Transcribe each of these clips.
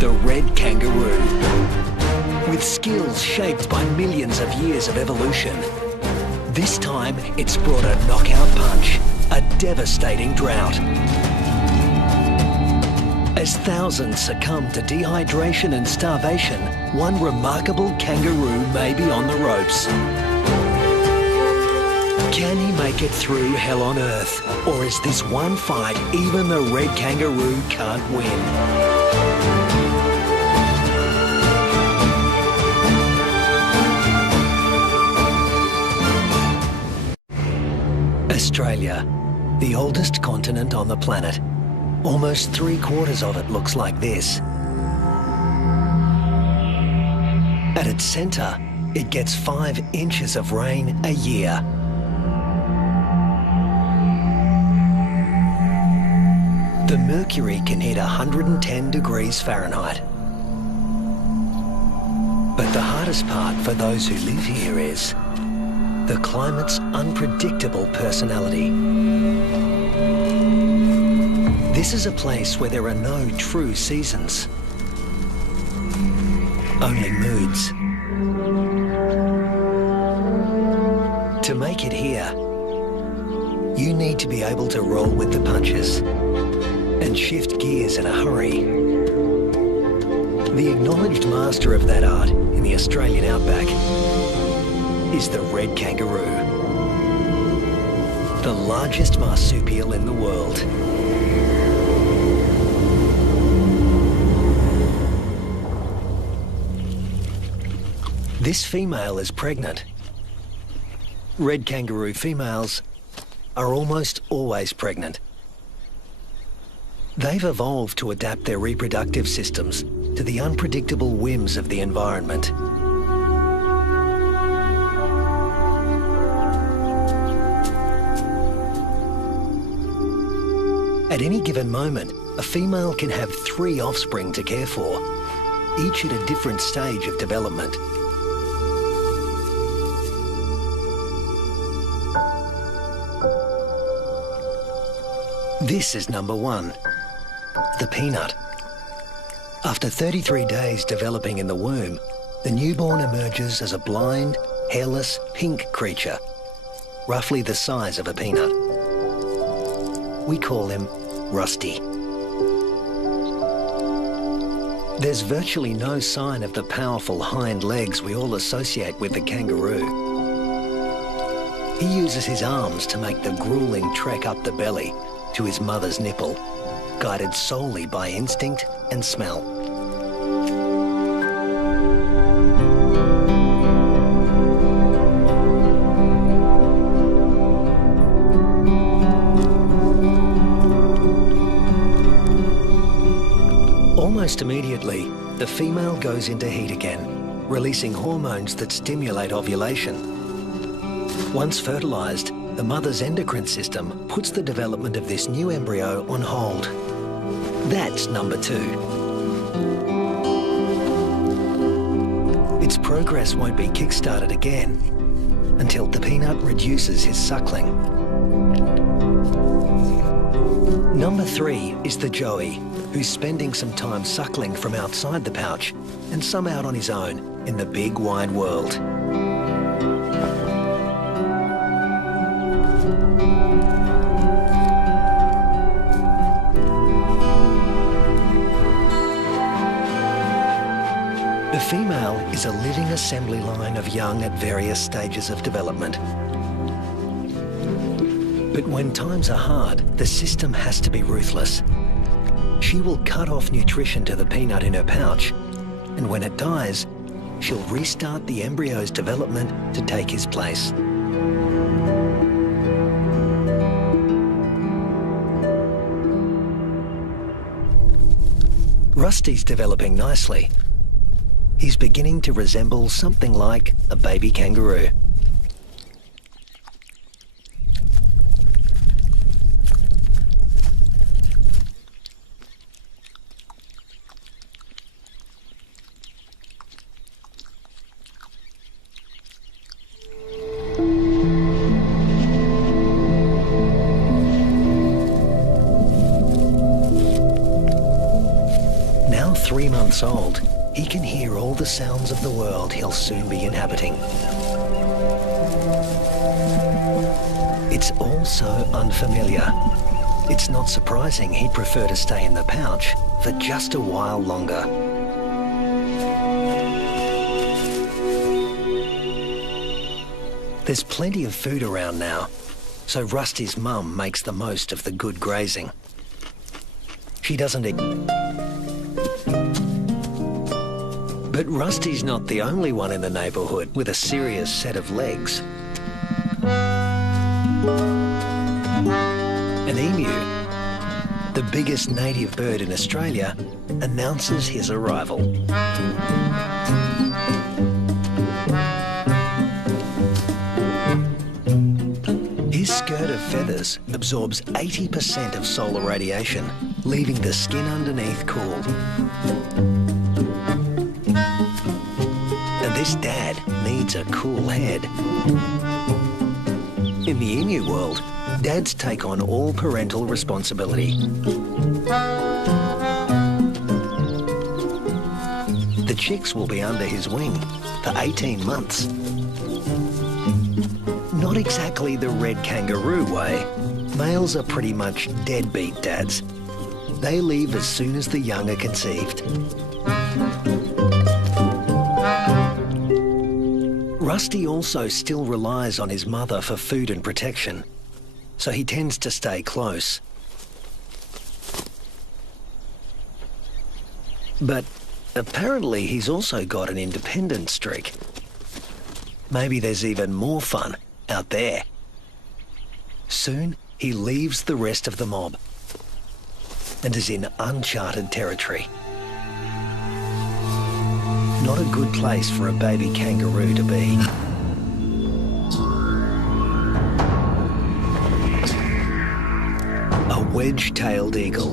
the red kangaroo. With skills shaped by millions of years of evolution, this time it's brought a knockout punch, a devastating drought. As thousands succumb to dehydration and starvation, one remarkable kangaroo may be on the ropes. Can he make it through hell on earth? Or is this one fight even the red kangaroo can't win? Australia, the oldest continent on the planet. Almost 3/4 of it looks like this. At its centre, it gets 5 inches of rain a year. The mercury can hit 110 degrees Fahrenheit. But the hardest part for those who live here is the climate's unpredictable personality. This is a place where there are no true seasons, only moods. To make it here, you need to be able to roll with the punches and shift gears in a hurry. The acknowledged master of that art in the Australian outback is the red kangaroo, the largest marsupial in the world. This female is pregnant. Red kangaroo females are almost always pregnant. They've evolved to adapt their reproductive systems to the unpredictable whims of the environment. At any given moment, a female can have 3 offspring to care for, each at a different stage of development. This is number 1, the peanut. After 33 days developing in the womb, the newborn emerges as a blind, hairless, pink creature, roughly the size of a peanut. We call him Rusty. There's virtually no sign of the powerful hind legs we all associate with the kangaroo. He uses his arms to make the grueling trek up the belly to his mother's nipple, guided solely by instinct and smell. Almost immediately, the female goes into heat again, releasing hormones that stimulate ovulation. Once fertilized, the mother's endocrine system puts the development of this new embryo on hold. That's number 2. Its progress won't be kick-started again until the peanut reduces his suckling. Number 3 is the joey, who's spending some time suckling from outside the pouch and some out on his own in the big wide world. The female is a living assembly line of young at various stages of development. But when times are hard, the system has to be ruthless. She will cut off nutrition to the peanut in her pouch, and when it dies, she'll restart the embryo's development to take his place. Rusty's developing nicely. He's beginning to resemble something like a baby kangaroo. Now 3 months old, he can hear all the sounds of the world he'll soon be inhabiting. It's all so unfamiliar. It's not surprising he'd prefer to stay in the pouch for just a while longer. There's plenty of food around now, so Rusty's mum makes the most of the good grazing. She doesn't eat. But Rusty's not the only one in the neighbourhood with a serious set of legs. An emu, the biggest native bird in Australia, announces his arrival. His skirt of feathers absorbs 80% of solar radiation, leaving the skin underneath cool. And this dad needs a cool head. In the emu world, dads take on all parental responsibility. The chicks will be under his wing for 18 months. Not exactly the red kangaroo way. Males are pretty much deadbeat dads. They leave as soon as the young are conceived. Rusty also still relies on his mother for food and protection, so he tends to stay close. But apparently he's also got an independent streak. Maybe there's even more fun out there. Soon he leaves the rest of the mob and is in uncharted territory. Not a good place for a baby kangaroo to be. A wedge-tailed eagle,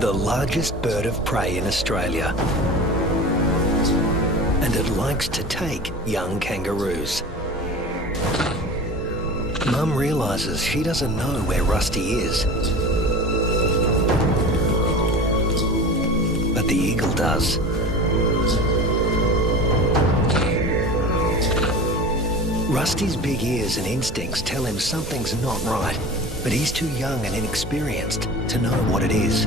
the largest bird of prey in Australia. And it likes to take young kangaroos. Mum realises she doesn't know where Rusty is. But the eagle does. Rusty's big ears and instincts tell him something's not right, but he's too young and inexperienced to know what it is.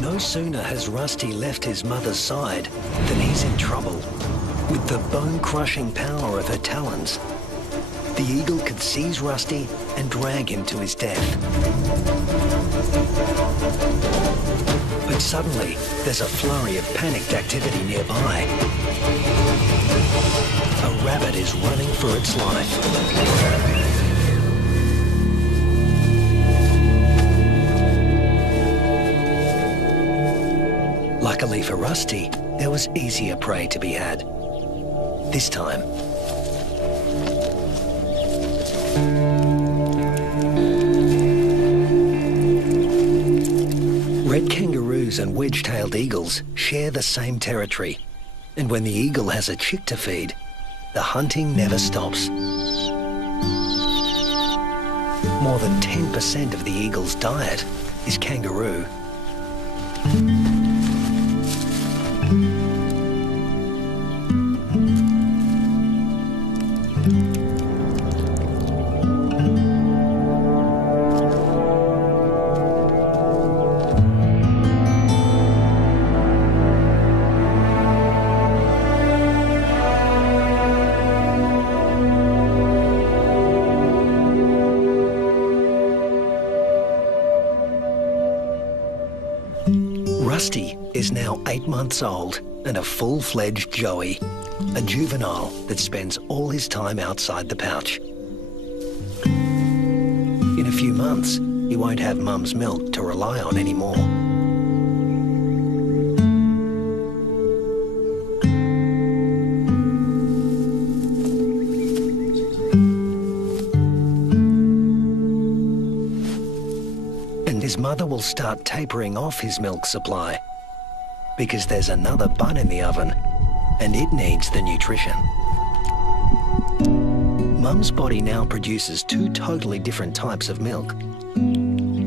No sooner has Rusty left his mother's side than he's in trouble. With the bone-crushing power of her talons, the eagle could seize Rusty and drag him to his death. But suddenly, there's a flurry of panicked activity nearby. A rabbit is running for its life. Luckily for Rusty, there was easier prey to be had. This time, red kangaroos and wedge-tailed eagles share the same territory, and when the eagle has a chick to feed, the hunting never stops. More than 10% of the eagle's diet is kangaroo. Rusty is now 8 months old and a full-fledged joey, a juvenile that spends all his time outside the pouch. In a few months, he won't have Mum's milk to rely on anymore. will start tapering off his milk supply because there's another bun in the oven and it needs the nutrition. Mum's body now produces two totally different types of milk.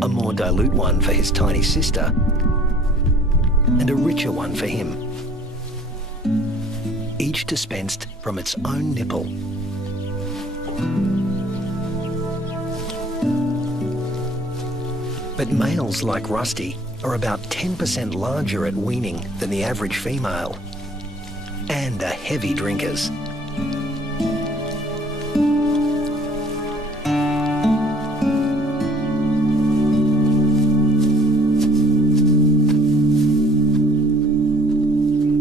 A more dilute one for his tiny sister and a richer one for him. Each dispensed from its own nipple. But males like Rusty are about 10% larger at weaning than the average female and are heavy drinkers.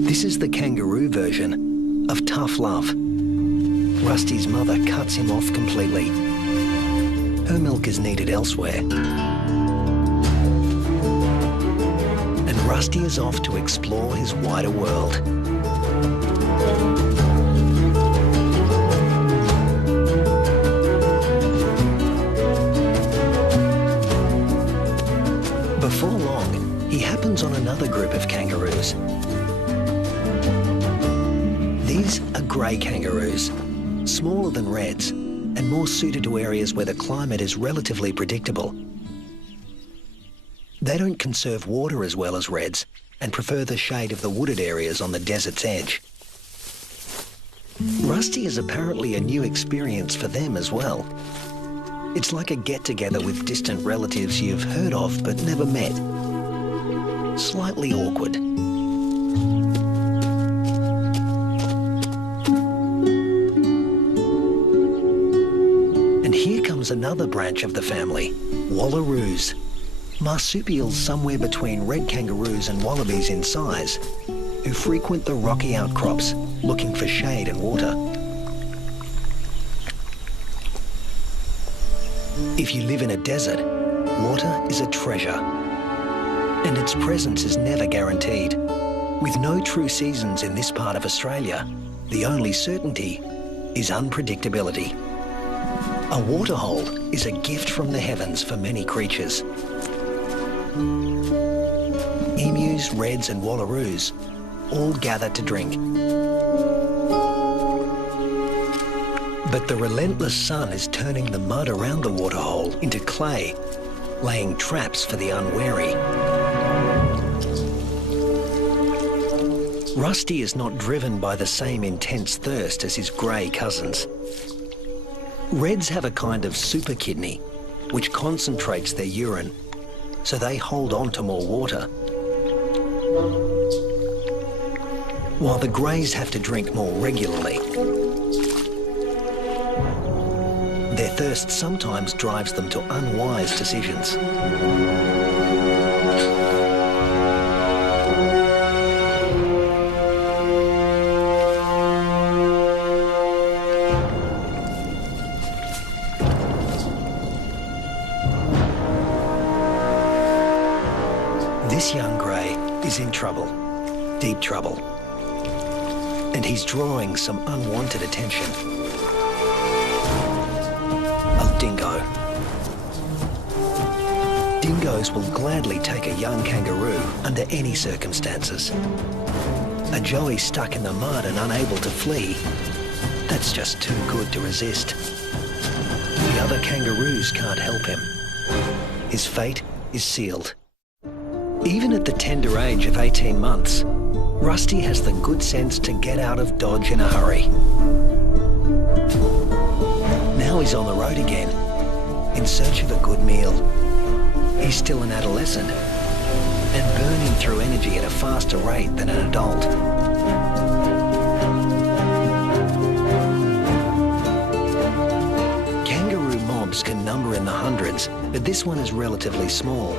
This is the kangaroo version of tough love. Rusty's mother cuts him off completely. Her milk is needed elsewhere. And Rusty is off to explore his wider world. Before long, he happens on another group of kangaroos. These are grey kangaroos, smaller than reds and more suited to areas where the climate is relatively predictable. They don't conserve water as well as reds and prefer the shade of the wooded areas on the desert's edge. Rusty is apparently a new experience for them as well. It's like a get-together with distant relatives you've heard of but never met. Slightly awkward. And here comes another branch of the family, wallaroos. Marsupials somewhere between red kangaroos and wallabies in size, who frequent the rocky outcrops looking for shade and water. If you live in a desert, water is a treasure, and its presence is never guaranteed. With no true seasons in this part of Australia, the only certainty is unpredictability. A waterhole is a gift from the heavens for many creatures. Emus, reds and wallaroos all gather to drink. But the relentless sun is turning the mud around the waterhole into clay, laying traps for the unwary. Rusty is not driven by the same intense thirst as his grey cousins. Reds have a kind of super kidney, which concentrates their urine, so they hold on to more water. While the greys have to drink more regularly. Their thirst sometimes drives them to unwise decisions. This young grey is in trouble, deep trouble, and he's drawing some unwanted attention. A dingo. Dingoes will gladly take a young kangaroo under any circumstances. A joey stuck in the mud and unable to flee, that's just too good to resist. The other kangaroos can't help him. His fate is sealed. Even at the tender age of 18 months, Rusty has the good sense to get out of Dodge in a hurry. Now he's on the road again, in search of a good meal. He's still an adolescent, and burning through energy at a faster rate than an adult. Kangaroo mobs can number in the hundreds, but this one is relatively small.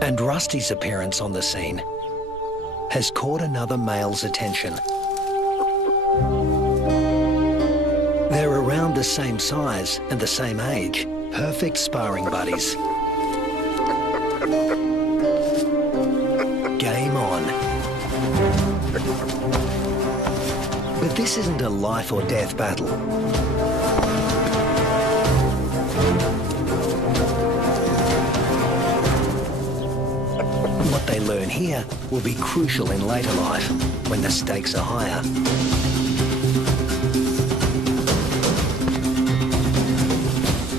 And Rusty's appearance on the scene has caught another male's attention. They're around the same size and the same age, perfect sparring buddies. Game on. But But this isn't a life or death battle. What they learn here will be crucial in later life, when the stakes are higher.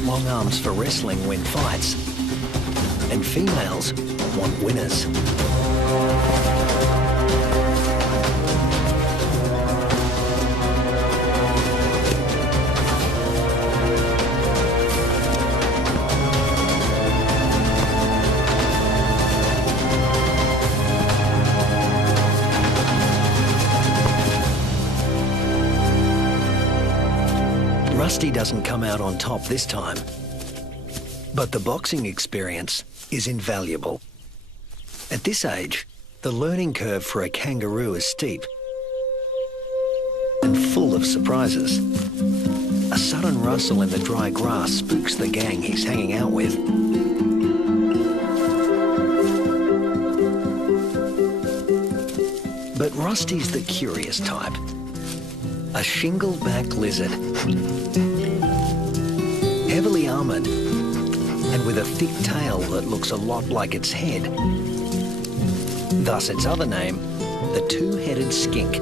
Long arms for wrestling win fights, and females want winners. Rusty doesn't come out on top this time, but the boxing experience is invaluable. At this age, the learning curve for a kangaroo is steep and full of surprises. A sudden rustle in the dry grass spooks the gang he's hanging out with. But Rusty's the curious type. A shingle-backed lizard, heavily armoured and with a thick tail that looks a lot like its head. Thus its other name, the two-headed skink.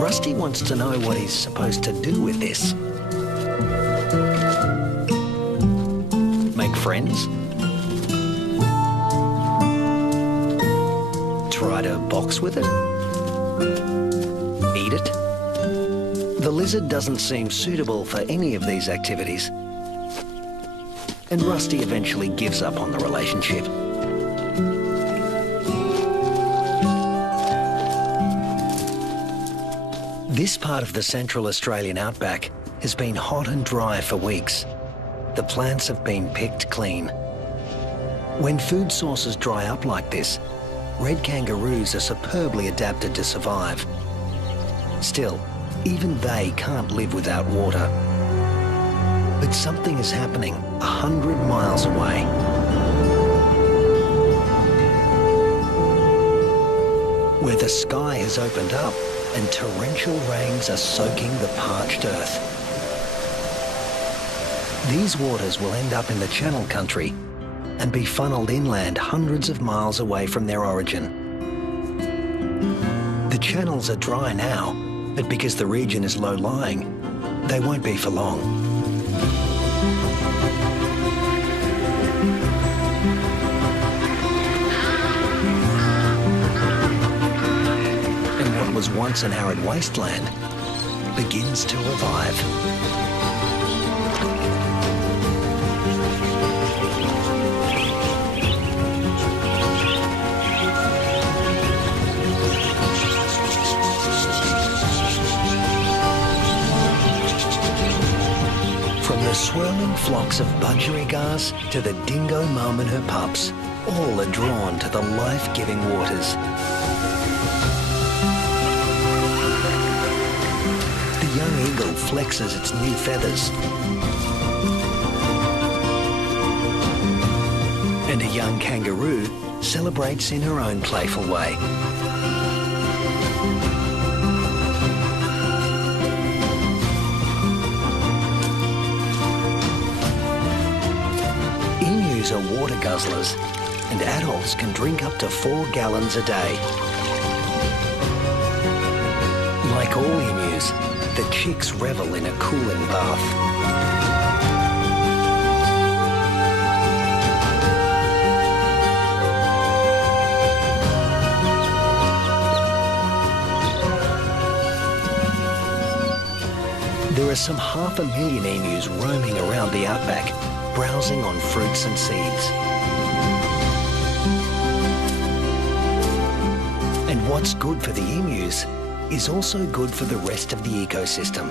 Rusty wants to know what he's supposed to do with this. Make friends? Try to box with it? Eat it? The lizard doesn't seem suitable for any of these activities. And Rusty eventually gives up on the relationship. This part of the Central Australian outback has been hot and dry for weeks. The plants have been picked clean. When food sources dry up like this, red kangaroos are superbly adapted to survive. Still, even they can't live without water. But something is happening 100 miles away. Where the sky has opened up and torrential rains are soaking the parched earth. These waters will end up in the Channel Country and be funneled inland hundreds of miles away from their origin. The channels are dry now, but because the region is low-lying, they won't be for long. And what was once an arid wasteland begins to revive. The swirling flocks of budgerigars to the dingo mum and her pups, all are drawn to the life-giving waters. The young eagle flexes its new feathers. And a young kangaroo celebrates in her own playful way. Are water guzzlers, and adults can drink up to 4 gallons a day. Like all emus, the chicks revel in a cooling bath. There are some 500,000 emus roaming around the outback, browsing on fruits and seeds. And what's good for the emus is also good for the rest of the ecosystem.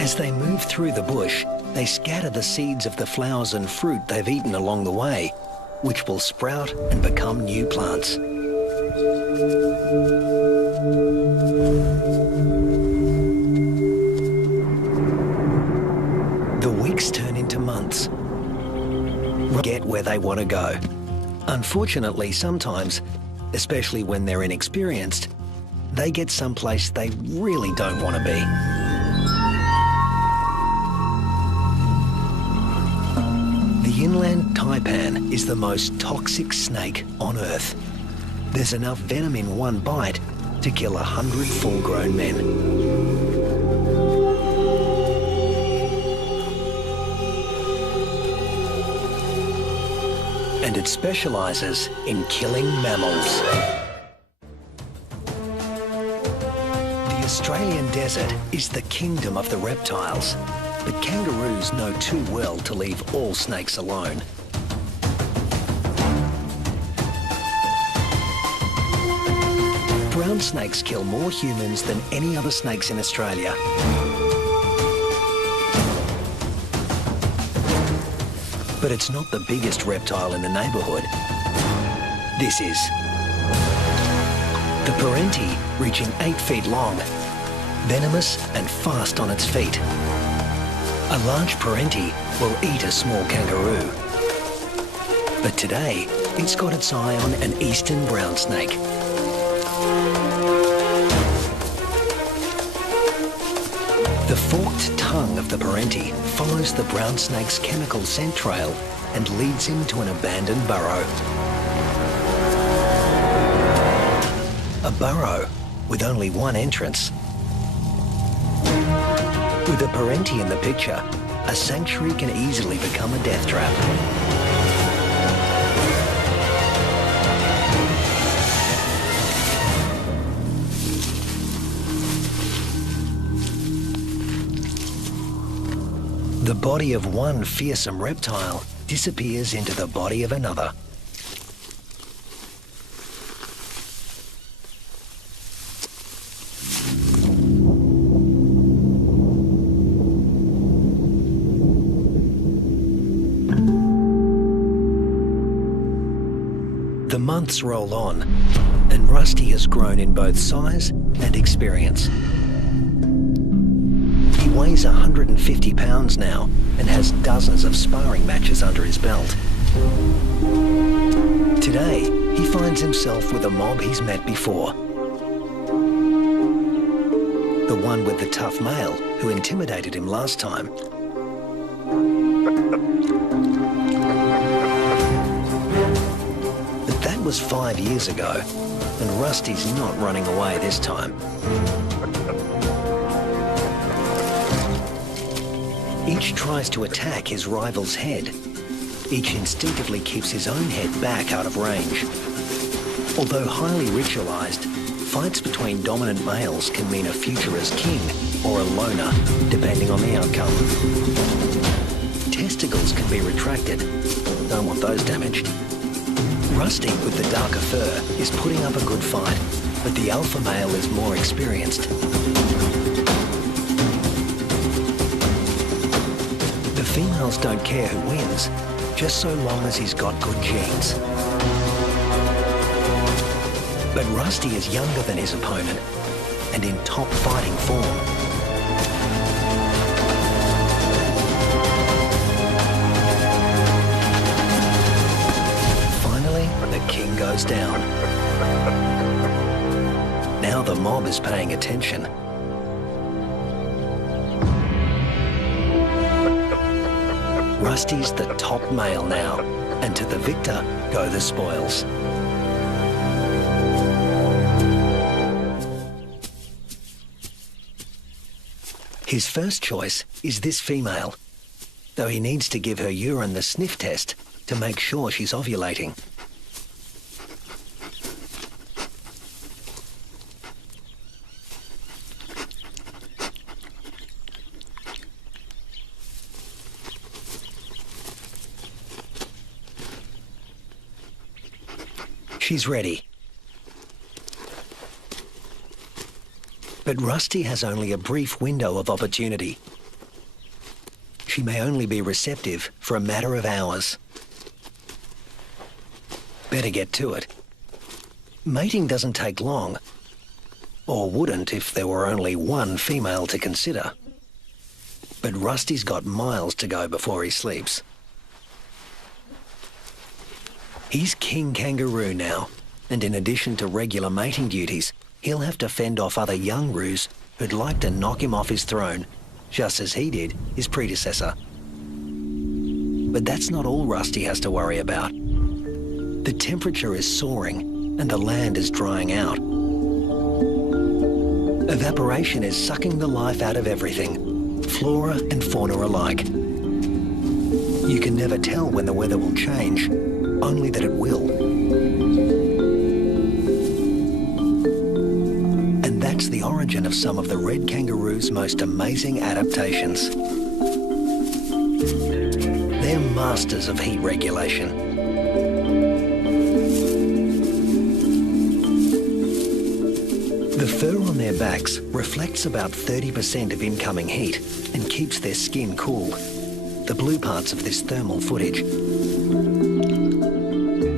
As they move through the bush, they scatter the seeds of the flowers and fruit they've eaten along the way, which will sprout and become new plants. The weeks turn into months. Get where they want to go. Unfortunately, sometimes, especially when they're inexperienced, they get someplace they really don't want to be. The inland taipan is the most toxic snake on Earth. There's enough venom in one bite to kill 100 full-grown men. And it specialises in killing mammals. The Australian desert is the kingdom of the reptiles, but kangaroos know too well to leave all snakes alone. Brown snakes kill more humans than any other snakes in Australia. But it's not the biggest reptile in the neighbourhood. This is. The parenti, reaching 8 feet long, venomous and fast on its feet. A large parenti will eat a small kangaroo. But today, it's got its eye on an eastern brown snake. The forked tongue of the parenti follows the brown snake's chemical scent trail and leads him to an abandoned burrow. A burrow with only one entrance. With a parenti in the picture, a sanctuary can easily become a death trap. The body of one fearsome reptile disappears into the body of another. The months roll on, and Rusty has grown in both size and experience. He weighs 150 pounds now and has dozens of sparring matches under his belt. Today, he finds himself with a mob he's met before. The one with the tough male who intimidated him last time. But that was 5 years ago, and Rusty's not running away this time. Each tries to attack his rival's head. Each instinctively keeps his own head back out of range. Although highly ritualized, fights between dominant males can mean a future as king or a loner, depending on the outcome. Testicles can be retracted. Don't want those damaged. Rusty, with the darker fur, is putting up a good fight, but the alpha male is more experienced. The females don't care who wins, just so long as he's got good genes. But Rusty is younger than his opponent and in top fighting form. Finally, the king goes down. Now the mob is paying attention. Rusty's the top male now, and to the victor go the spoils. His first choice is this female, though he needs to give her urine the sniff test to make sure she's ovulating. She's ready. But Rusty has only a brief window of opportunity. She may only be receptive for a matter of hours. Better get to it. Mating doesn't take long, or wouldn't if there were only one female to consider. But Rusty's got miles to go before he sleeps. He's King Kangaroo now, and in addition to regular mating duties, he'll have to fend off other young roos who'd like to knock him off his throne, just as he did his predecessor. But that's not all Rusty has to worry about. The temperature is soaring and the land is drying out. Evaporation is sucking the life out of everything, flora and fauna alike. You can never tell when the weather will change, only that it will. And that's the origin of some of the red kangaroo's most amazing adaptations. They're masters of heat regulation. The fur on their backs reflects about 30% of incoming heat and keeps their skin cool, the blue parts of this thermal footage.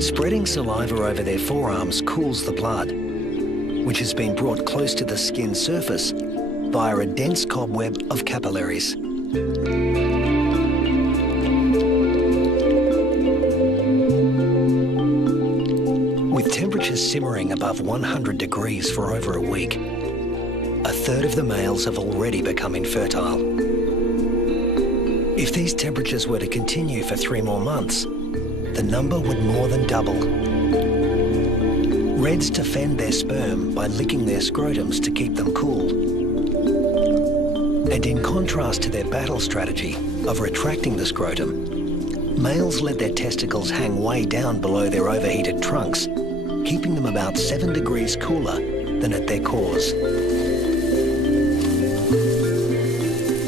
Spreading saliva over their forearms cools the blood, which has been brought close to the skin surface via a dense cobweb of capillaries. With temperatures simmering above 100 degrees for over a week, a third of the males have already become infertile. If these temperatures were to continue for 3 more months, the number would more than double. Reds defend their sperm by licking their scrotums to keep them cool. And in contrast to their battle strategy of retracting the scrotum, males let their testicles hang way down below their overheated trunks, keeping them about 7 degrees cooler than at their cores.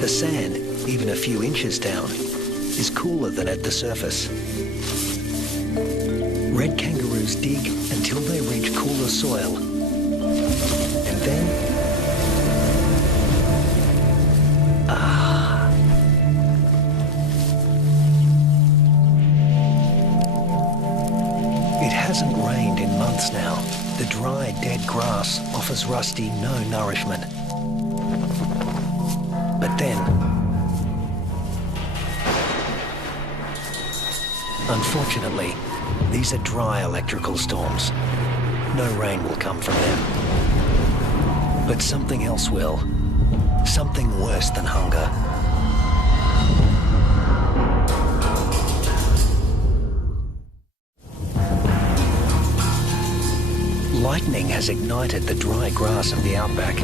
The sand, even a few inches down, is cooler than at the surface. Red kangaroos dig until they reach cooler soil, and then, it hasn't rained in months now. The dry, dead grass offers Rusty no nourishment. But then, unfortunately, these are dry electrical storms. No rain will come from them. But something else will. Something worse than hunger. Lightning has ignited the dry grass of the outback.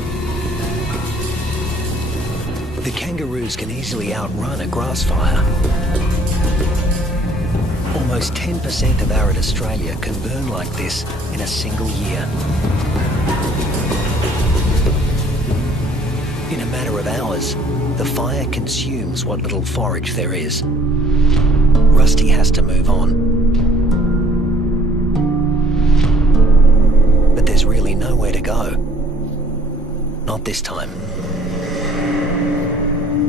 The kangaroos can easily outrun a grass fire. Almost 10% of arid Australia can burn like this in a single year. In a matter of hours, the fire consumes what little forage there is. Rusty has to move on. But there's really nowhere to go. Not this time.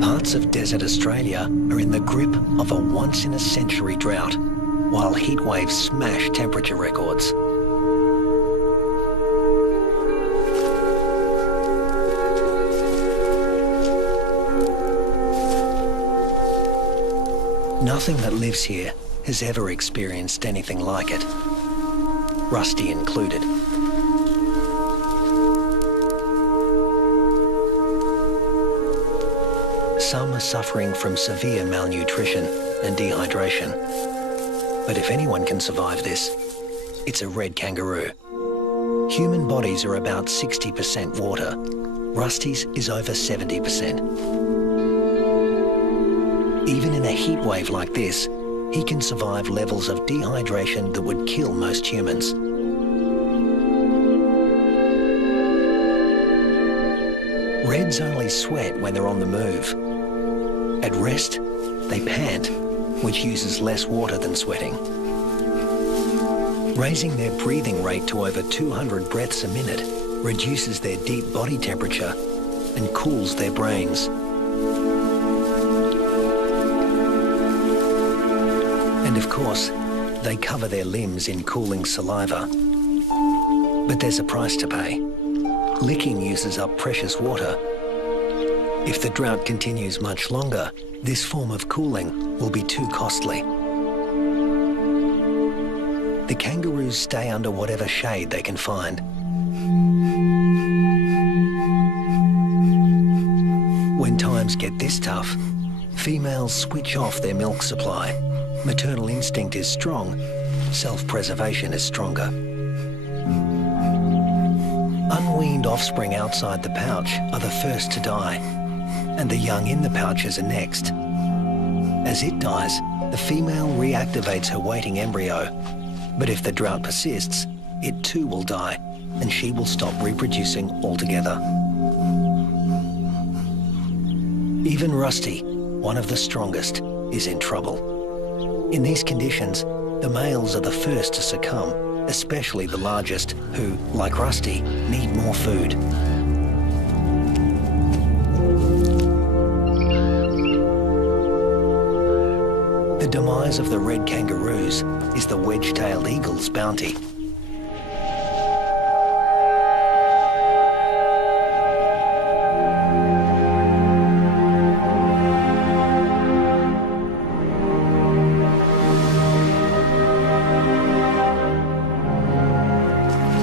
Parts of desert Australia are in the grip of a once-in-a-century drought, while heat waves smash temperature records. Nothing that lives here has ever experienced anything like it, Rusty included. Some are suffering from severe malnutrition and dehydration. But if anyone can survive this, it's a red kangaroo. Human bodies are about 60% water. Rusty's is over 70%. Even in a heat wave like this, he can survive levels of dehydration that would kill most humans. Reds only sweat when they're on the move. At rest, they pant, which uses less water than sweating. Raising their breathing rate to over 200 breaths a minute reduces their deep body temperature and cools their brains. And of course, they cover their limbs in cooling saliva. But there's a price to pay. Licking uses up precious water. If the drought continues much longer, this form of cooling will be too costly. The kangaroos stay under whatever shade they can find. When times get this tough, females switch off their milk supply. Maternal instinct is strong, self-preservation is stronger. Unweaned offspring outside the pouch are the first to die, and the young in the pouches are next. As it dies, the female reactivates her waiting embryo, but if the drought persists, it too will die, and she will stop reproducing altogether. Even Rusty, one of the strongest, is in trouble. In these conditions, the males are the first to succumb, especially the largest, who, like Rusty, need more food. The demise of the red kangaroos is the wedge-tailed eagle's bounty.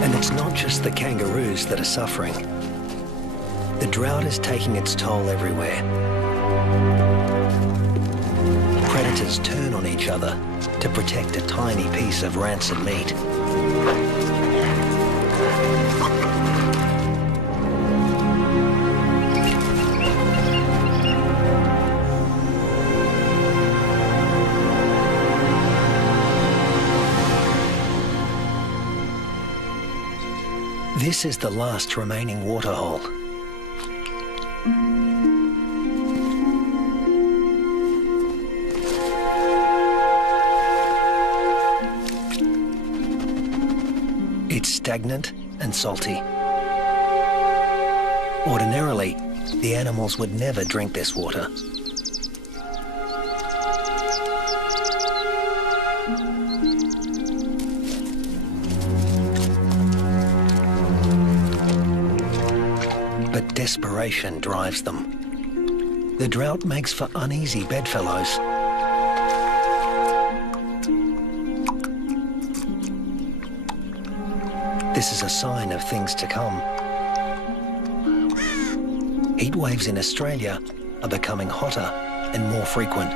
And it's not just the kangaroos that are suffering. The drought is taking its toll everywhere. Predators turn on each other to protect a tiny piece of rancid meat. This is the last remaining waterhole. It's stagnant and salty. Ordinarily, the animals would never drink this water. But desperation drives them. The drought makes for uneasy bedfellows. This is a sign of things to come. Heat waves in Australia are becoming hotter and more frequent.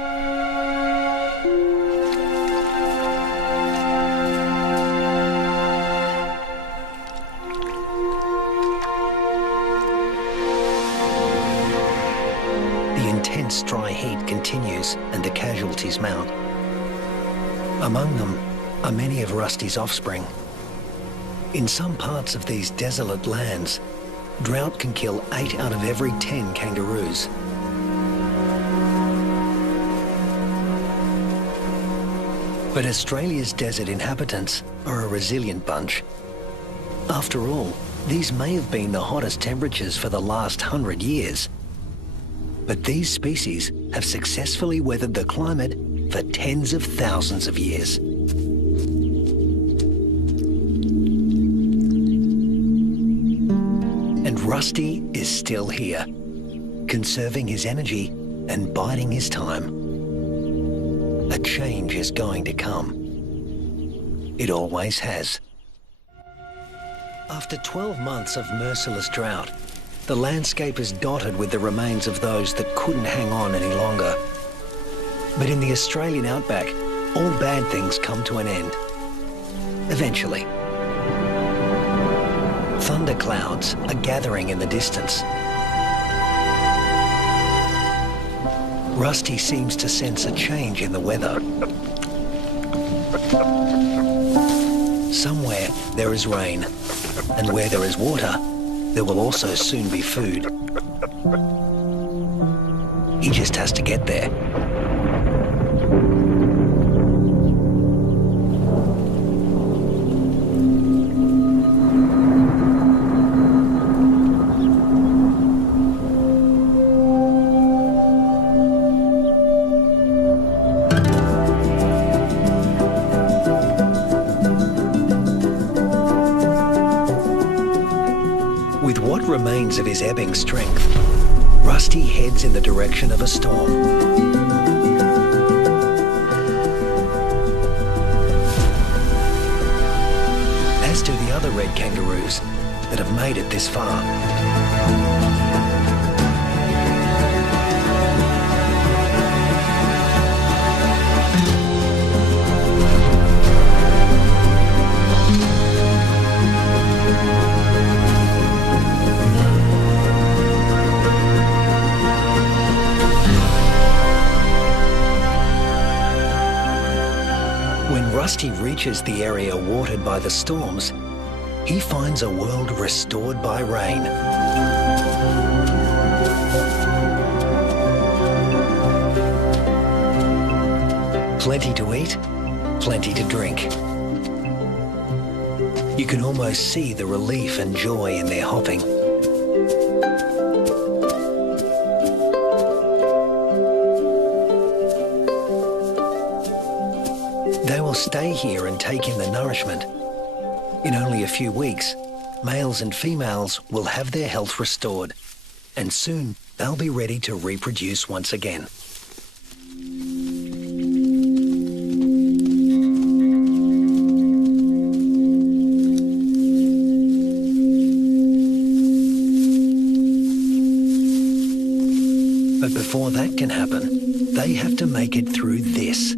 The intense dry heat continues and the casualties mount. Among them are many of Rusty's offspring. In some parts of these desolate lands, drought can kill 8 out of every 10 kangaroos. But Australia's desert inhabitants are a resilient bunch. After all, these may have been the hottest temperatures for the last 100 years. But these species have successfully weathered the climate for tens of thousands of years. And Rusty is still here, conserving his energy and biding his time. A change is going to come. It always has. After 12 months of merciless drought, the landscape is dotted with the remains of those that couldn't hang on any longer. But in the Australian outback, all bad things come to an end. Eventually. Thunderclouds are gathering in the distance. Rusty seems to sense a change in the weather. Somewhere there is rain, and where there is water, there will also soon be food. He just has to get there. With what remains of his ebbing strength, Rusty heads in the direction of a storm. this far. When Rusty reaches the area watered by the storms, he finds a world restored by rain. Plenty to eat, plenty to drink. You can almost see the relief and joy in their hopping. They will stay here and take in the nourishment. In only a few weeks, males and females will have their health restored, and soon they'll be ready to reproduce once again. But before that can happen, they have to make it through this.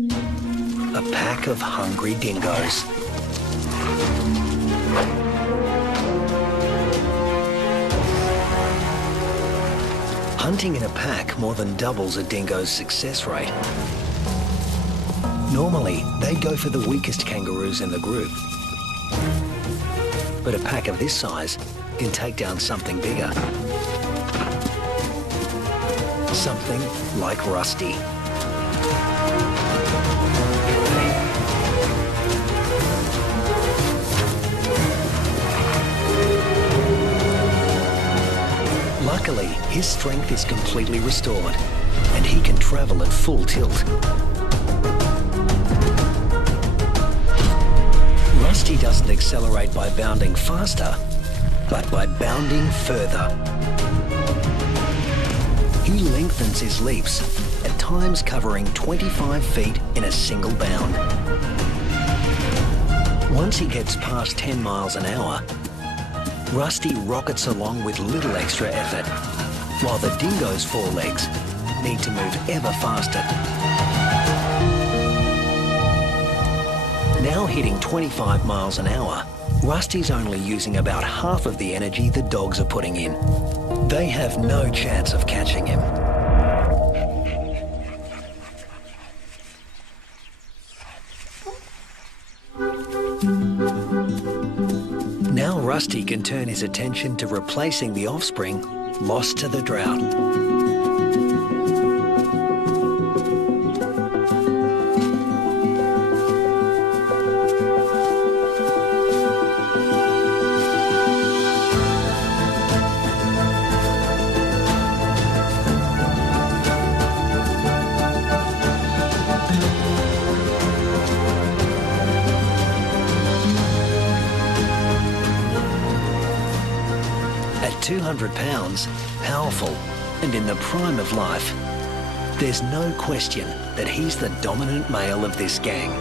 A pack of hungry dingoes. Hunting in a pack more than doubles a dingo's success rate. Normally, they go for the weakest kangaroos in the group. But a pack of this size can take down something bigger. Something like Rusty. Luckily, his strength is completely restored, and he can travel at full tilt. Rusty doesn't accelerate by bounding faster, but by bounding further. He lengthens his leaps, at times covering 25 feet in a single bound. Once he gets past 10 miles an hour, Rusty rockets along with little extra effort, while the dingo's forelegs need to move ever faster. Now hitting 25 miles an hour, Rusty's only using about half of the energy the dogs are putting in. They have no chance of catching him. Now Rusty can turn his attention to replacing the offspring lost to the drought. At 200 pounds, powerful, and in the prime of life, there's no question that he's the dominant male of this gang.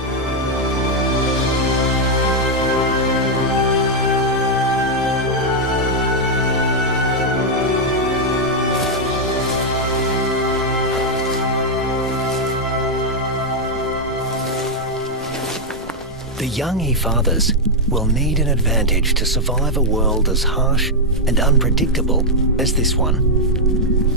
The young he fathers will need an advantage to survive a world as harsh and unpredictable as this one.